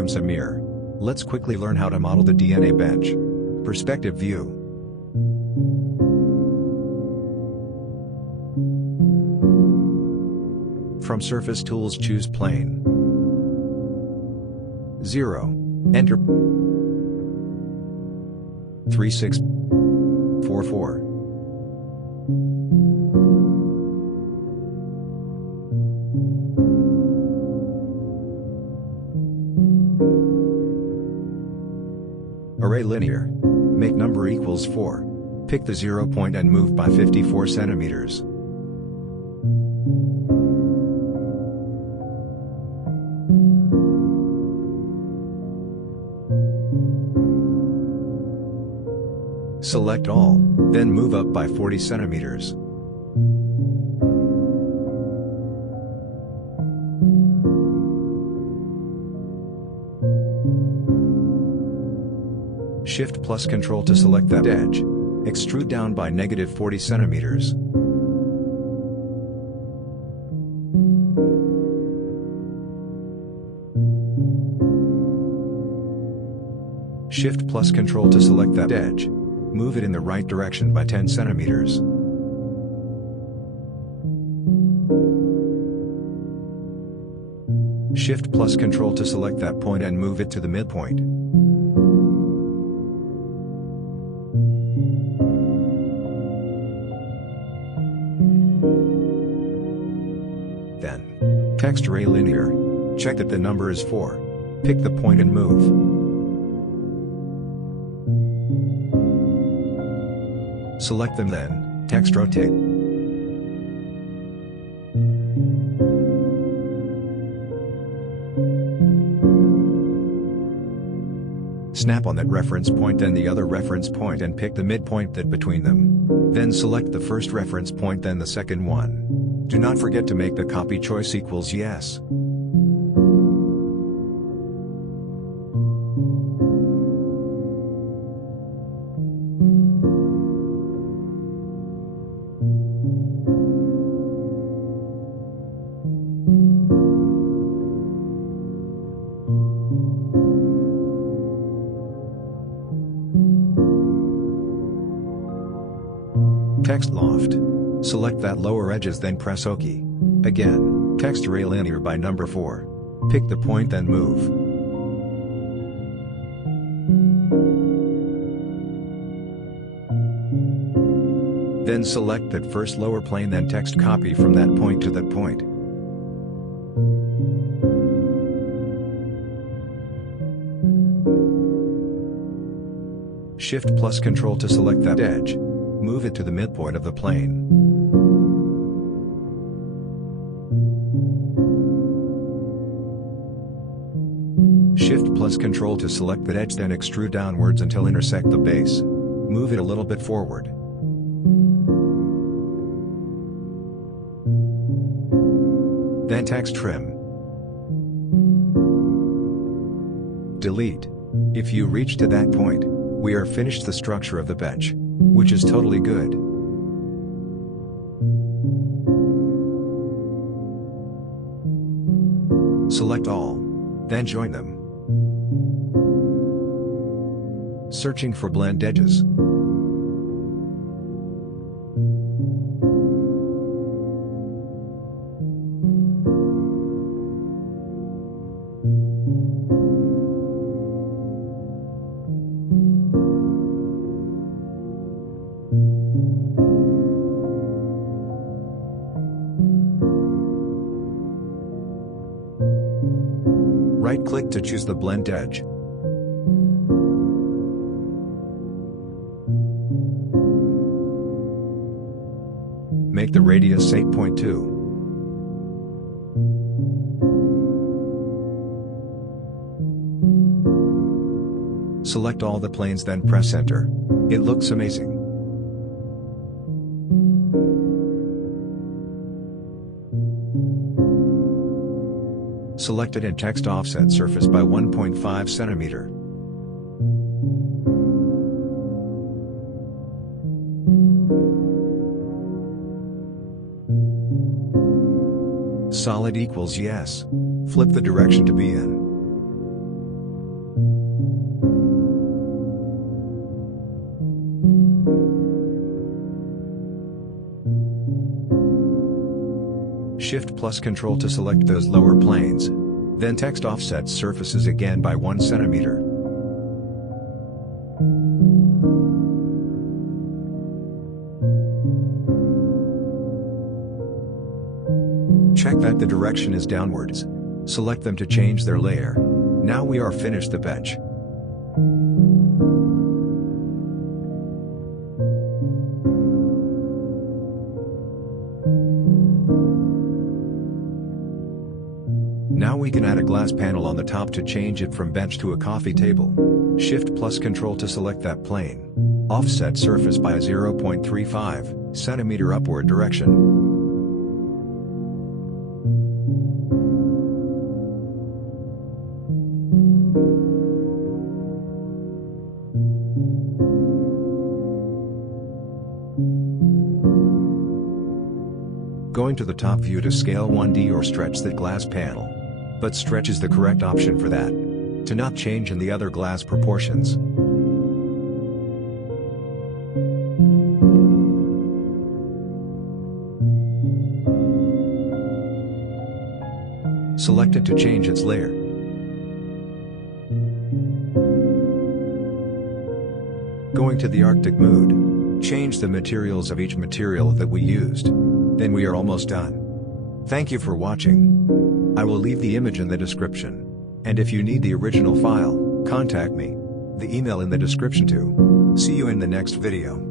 am SAMIR. Let's quickly learn how to model the D.N.A bench. Perspective view. From Surface Tools, choose Plane. 0. Enter. 3644. Array linear. Make number equals 4. Pick the 0 point and move by 54 centimeters. Select all, then move up by 40 centimeters. Shift plus Control to select that edge. Extrude down by -40 centimeters. Shift plus Control to select that edge. Move it in the right direction by 10 centimeters. Shift plus Control to select that point and move it to the midpoint. Then, text array linear. Check that the number is 4. Pick the point and move. Select them, then, text rotate. Snap on that reference point then the other reference point and pick the midpoint that between them. Then select the first reference point then the second one. Do not forget to make the copy choice equals yes. Text loft. Select that lower edges then press OK. Again, text array linear by number 4. Pick the point then move. Then select that first lower plane then text copy from that point to that point. Shift plus Control to select that edge. Move it to the midpoint of the plane. Shift plus Control to select that edge then extrude downwards until intersect the base. Move it a little bit forward. Then text trim. Delete. If you reach to that point, we are finished the structure of the bench, which is totally good. Select all, then join them. Searching for blend edges. Right-click to choose the blend edge. Make the radius 8.2. Select all the planes then press enter. It looks amazing. Select it and text offset surface by 1.5 centimeter. Solid equals yes. Flip the direction to be in. Shift plus Control to select those lower planes. Then text offset surfaces again by 1 centimeter. Check that the direction is downwards. Select them to change their layer. Now we are finished the bench. Now we can add a glass panel on the top to change it from bench to a coffee table. Shift plus Control to select that plane. Offset surface by 0.35 centimeter upward direction. Going to the top view to scale 1D or stretch that glass panel. But stretch is the correct option for that. To not change in the other glass proportions. Select it to change its layer. Going to the Arctic mood. Change the materials of each material that we used. Then we are almost done. Thank you for watching. I will leave the image in the description. And if you need the original file, contact me. The email in the description too. See you in the next video.